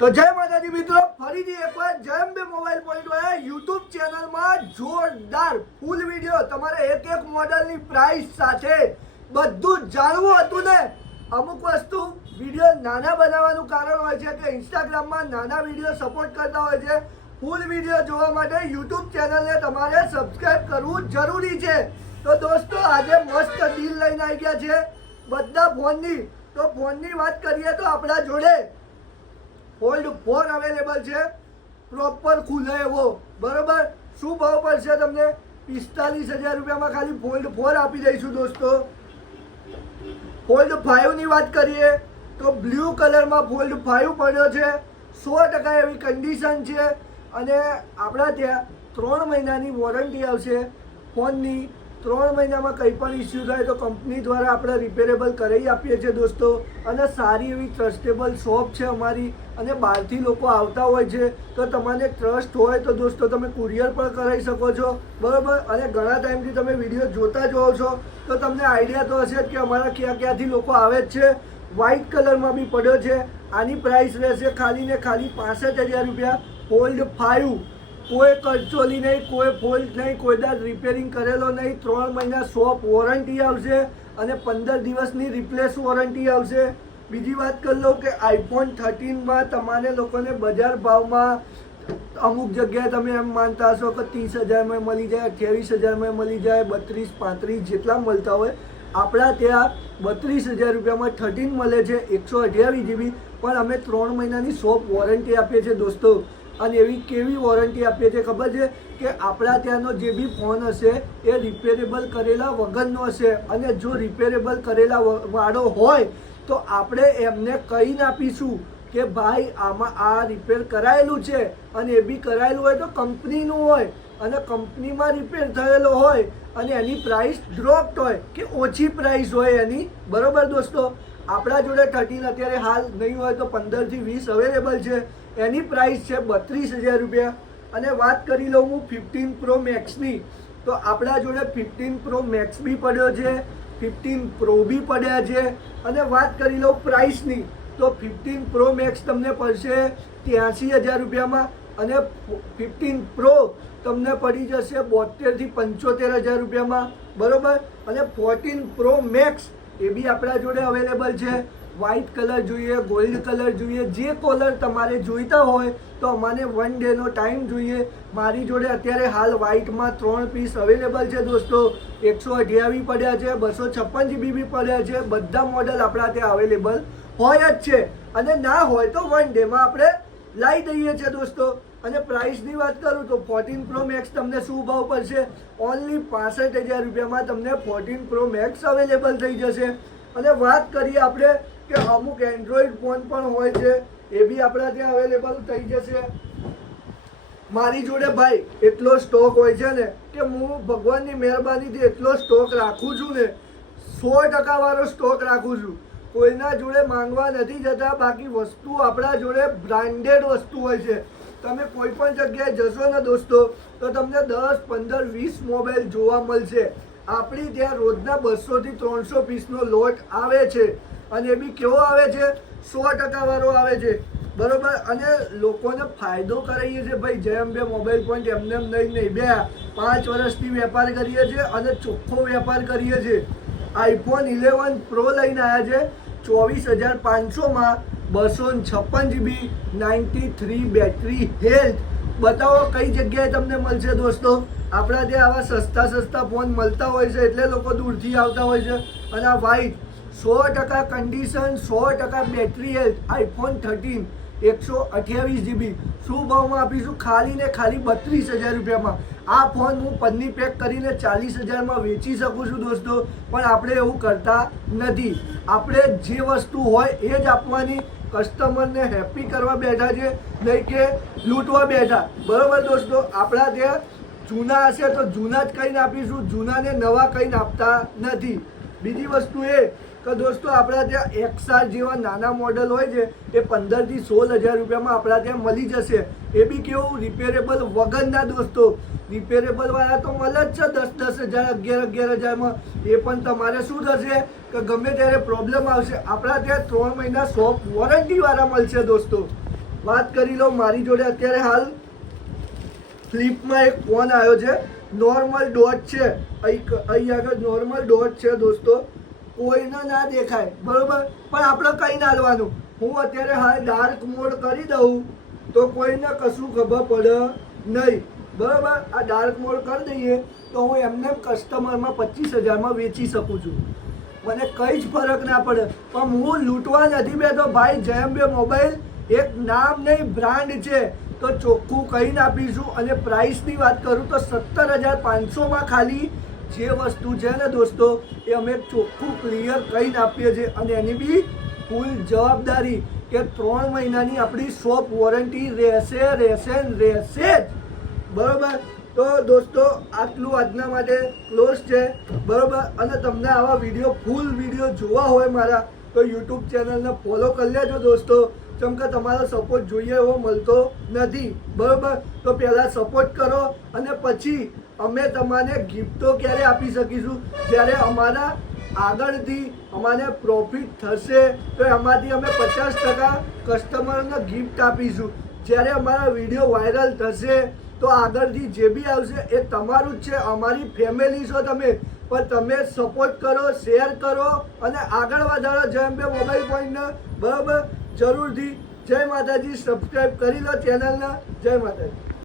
તો જય માતાજી મિત્રો, ફરીથી એકવાર જય અંબે મોબાઈલ પોઈન્ટ વાળા યુટ્યુબ ચેનલમાં જોરદાર ફૂલ વિડીયો તમારે એક એક મોડલની પ્રાઇસ સાથે બધું જાણવું હતું ને. અમુક વસ્તુ વિડીયો નાના બનાવવાનું કારણ હોય છે કે ઇન્સ્ટાગ્રામમાં નાના વિડીયો સપોર્ટ કરતા હોય છે. ફૂલ વિડીયો જોવા માટે યુટ્યુબ ચેનલને તમારે સબસ્ક્રાઇબ કરવું જરૂરી છે. તો દોસ્તો આજે મસ્ત ડીલ લઈને આવી ગયા છે બધા ફોનની. તો ફોનની વાત કરીએ તો આપણા જોડે ફોલ્ડ 4 અવેલેબલ છે, પ્રોપર ખુલે એવો. બરોબર, શું ભાવ પડશે તમને? 45,000 રૂપિયામાં ખાલી ફોલ્ડ 4 આપી દઈશું દોસ્તો. ફોલ્ડ 5 ની વાત કરીએ તો બ્લુ કલરમાં ફોલ્ડ 5 પડ્યો છે, 100% એવી કન્ડિશન છે અને આપણા ત્યાં 3 મહિનાની વોરંટી આવશે ફોનની. 3 મહિનામાં કંઈ પણ ઇસ્યુ થાય તો કંપની દ્વારા આપણે રિપેરેબલ કરી આપીએ છીએ દોસ્તો. અને સારી એવી ટ્રસ્ટેબલ શોપ છે અમારી અને બહારથી લોકો આવતા હોય છે તો તમને ટ્રસ્ટ હોય તો દોસ્તો તમે કુરિયર પણ કરાવી શકો છો. બરાબર, અને ઘણા ટાઈમથી તમે વિડીયો જોતા જ હોવ છો તો તમને આઈડિયા તો હશે જ કે અમારા ક્યાંથી લોકો આવે જ છે. વ્હાઇટ કલરમાં બી પડ્યો છે. આની પ્રાઇસ રહેશે ખાલી ને ખાલી 65,000 રૂપિયા. ફોલ્ડ 5, કોઈ કરચોલી નહીં, કોઈ ફોલ્ટ નહીં, કોઈ દાડ રિપેરિંગ કરેલો નહીં. 3 મહિના શોપ વોરંટી આવશે અને 15 દિવસની રિપ્લેસ વોરંટી આવશે. બીજી વાત કરી લો કે આઈફોન 13માં તમારે લોકોને બજાર ભાવમાં અમુક જગ્યાએ તમે એમ માનતા હશો કે 30,000માં મળી જાય, 28,000માં મળી જાય, 32-35 જેટલા મળતા હોય. આપણા ત્યાં 32,000 રૂપિયામાં 13 મળે છે, 128 GB. પણ અમે 3 મહિનાની શોપ વોરંટી આપીએ છીએ દોસ્તો. અને એવી કેવી વોરંટી આપીએ છીએ ખબર છે કે આપણા ત્યાંનો જે બી ફોન હશે એ રિપેરેબલ કરેલા વગરનો હશે. અને જો રિપેરેબલ કરેલા વાળો હોય તો આપણે એમને કહીને આપીશું કે ભાઈ આમાં આ રિપેર કરાયેલું છે. અને એ બી કરાયેલું હોય તો કંપનીનું હોય અને કંપનીમાં રિપેર થયેલો હોય અને એની પ્રાઇસ ડ્રોપ્ડ હોય કે ઓછી પ્રાઇસ હોય એની. બરોબર દોસ્તો, આપણા જોડે 13 અત્યારે હાલ નહીં હોય તો 15 થી 20 અવેલેબલ છે. એની પ્રાઇસ છે 32,000 રૂપિયા. અને વાત કરી લઉં હું 15 પ્રો મેક્સની તો આપણા જોડે 15 પ્રો મેક્સ બી પડ્યો છે, 15 પ્રો બી પડ્યા છે. અને વાત કરી લઉં પ્રાઇસની તો 15 પ્રો મેક્સ તમને પડશે 83,000 રૂપિયામાં અને 15 પ્રો તમને પડી જશે 72 થી 75,000 રૂપિયામાં. બરોબર, અને 14 પ્રો મેક્સ એ બી આપણા જોડે અવેલેબલ છે. વ્હાઇટ કલર જોઈએ, ગોલ્ડ કલર જોઈએ, જે કલર તમારે જોઈતા હોય તો અમને 1 ડેનો ટાઈમ જોઈએ. મારી જોડે અત્યારે હાલ વ્હાઇટમાં 3 પીસ અવેલેબલ છે દોસ્તો. 128 પડ્યા છે, 256 GB બી પડ્યા છે. બધા મોડલ આપણા ત્યાં અવેલેબલ હોય જ છે અને ના હોય તો 1 ડેમાં આપણે લાવી દઈએ છીએ દોસ્તો. અને પ્રાઇસની વાત કરું તો 14 પ્રો મેક્સ તમને શું ભાવ પડશે? ઓનલી 65,000 રૂપિયામાં તમને 14 પ્રો મેક્સ અવેલેબલ થઈ જશે. અને વાત કરીએ આપણે કે અમુક એન્ડ્રોઈડ ફોન પણ હોય છે, એ બી આપણા ત્યાં અવેલેબલ થઈ જશે. મારી જોડે ભાઈ એટલો સ્ટોક હોય છે ને કે હું ભગવાનની મહેરબાનીથી એટલો સ્ટોક રાખું છું ને, 100% વાળો સ્ટોક રાખું છું. કોઈના જોડે માંગવા નથી જતા. બાકી વસ્તુ આપણા જોડે બ્રાન્ડેડ વસ્તુ હોય છે. તમે કોઈ પણ જગ્યાએ જશો ને દોસ્તો તો તમને 10, 15, 20 મોબાઈલ જોવા મળશે. આપણી ત્યાં રોજના 200 થી 300 પીસનો લોટ આવે છે અને એ બી કેવો આવે છે? 100% વાળો આવે છે. બરોબર, અને લોકોને ફાયદો કરાવીએ છીએ ભાઈ. જય અંબે મોબાઈલ પોઈન્ટ એમને એમ નહીં 5 વર્ષથી વેપાર કરીએ છીએ અને ચોખ્ખો વેપાર કરીએ છીએ. આઈફોન 11 પ્રો લઈને આવ્યા છે 24,500માં, 256 GB, 93 બેટરી હેલ્થ. બતાવો કઈ જગ્યાએ તમને મળશે દોસ્તો? આપણા ત્યાં આવા સસ્તા ફોન મળતા હોય છે એટલે લોકો દૂરથી આવતા હોય છે. અને આ white 100% condition, 100% battery health, iPhone 13 128 GB. શું ભાવમાં આપીશું? ખાલી ને ખાલી 32,000 રૂપિયામાં. આ ફોન હું પન્ની પેક કરીને 40,000માં વેચી શકું છું દોસ્તો. પણ આપણે એવું કરતા નથી. આપણે જે વસ્તુ હોય એ જ આપવાની. કસ્ટમરને હેપી કરવા બેઠા છે, નહીં કે લૂંટવા બેઠા. બરોબર દોસ્તો, આપણા ત્યાં જૂના હશે તો જૂના જ કહીને આપીશું, જૂનાને નવા કહીને આપતા નથી. બીજી વસ્તુ એ કે દોસ્તો આપણા ત્યાં XR જેવા નાના મોડલ હોય છે એ 15 થી 16,000 રૂપિયામાં આપણા ત્યાં મળી જશે. એ બી કેવું? રિપેરેબલ વગરના દોસ્તો. રિપેરેબલ વાળા તો મળે જ છે 10,000, 11,000માં. એ પણ તમારે શું થશે કે ગમે ત્યારે પ્રોબ્લેમ આવશે. આપણા ત્યાં 3 મહિના શોપ વોરંટી વાળા મળશે દોસ્તો. વાત કરી લો. મારી જોડે અત્યારે હાલ ફ્લિપમાં એક ફોન આવ્યો છે, નોર્મલ ડોટ છે, અહીં આગળ નોર્મલ ડોટ છે દોસ્તો, કોઈને ના દેખાય બરોબર, પણ આપણે કઈ ના લેવાનું. હું અત્યારે હાલ ડાર્ક મોડ કરી દઉં તો કોઈને કશું ખબર પડે નહીં બરોબર. આ ડાર્ક મોડ કરી દઈએ તો હું એમને કસ્ટમરમાં 25,000માં વેચી શકું છું, મને કંઈ જ ફરક ના પડે. પણ હું લૂંટવા નથી બેઠો ભાઈ. જયંબે મોબાઈલ એક નામ નહીં બ્રાન્ડ છે, તો ચોખ્ખું કહીને આપીશું. અને પ્રાઇસની વાત કરું તો 17,500માં ખાલી જે વસ્તુ છે ને દોસ્તો એ અમે ચોખ્ખું ક્લિયર કહીને આપીએ છીએ. અને એની બી ફૂલ જવાબદારી કે 3 મહિનાની આપણી શોપ વોરંટી રહેશે જ બરોબર. તો દોસ્તો આટલું આજના માટે ક્લોઝ છે બરોબર. અને તમને આવા વિડીયો ફૂલ વિડીયો જોવા હોય મારા તો યુટ્યુબ ચેનલને ફોલો કરી લેજો દોસ્તો, કેમ કે તમારો સપોર્ટ જોઈએ એવો મળતો નથી બરોબર. તો પહેલાં સપોર્ટ કરો અને પછી અમે તમને ગિફ્ટો ક્યારે આપી શકીશું, જ્યારે અમારા આગળથી અમારે પ્રોફિટ થશે તો એમાંથી અમે 50% કસ્ટમરને ગિફ્ટ આપીશું. જ્યારે અમારા વિડીયો વાયરલ થશે તો આગળથી જે બી આવશે એ તમારું જ છે, અમારી ફેમિલી છો તમે. પણ તમે સપોર્ટ કરો, શેર કરો અને આગળ વધારો જયંબે મોબાઈલ પોઈન્ટને બરાબર જરૂરથી. જય માતાજી. સબસ્ક્રાઈબ કરી લો ચેનલને. જય માતાજી.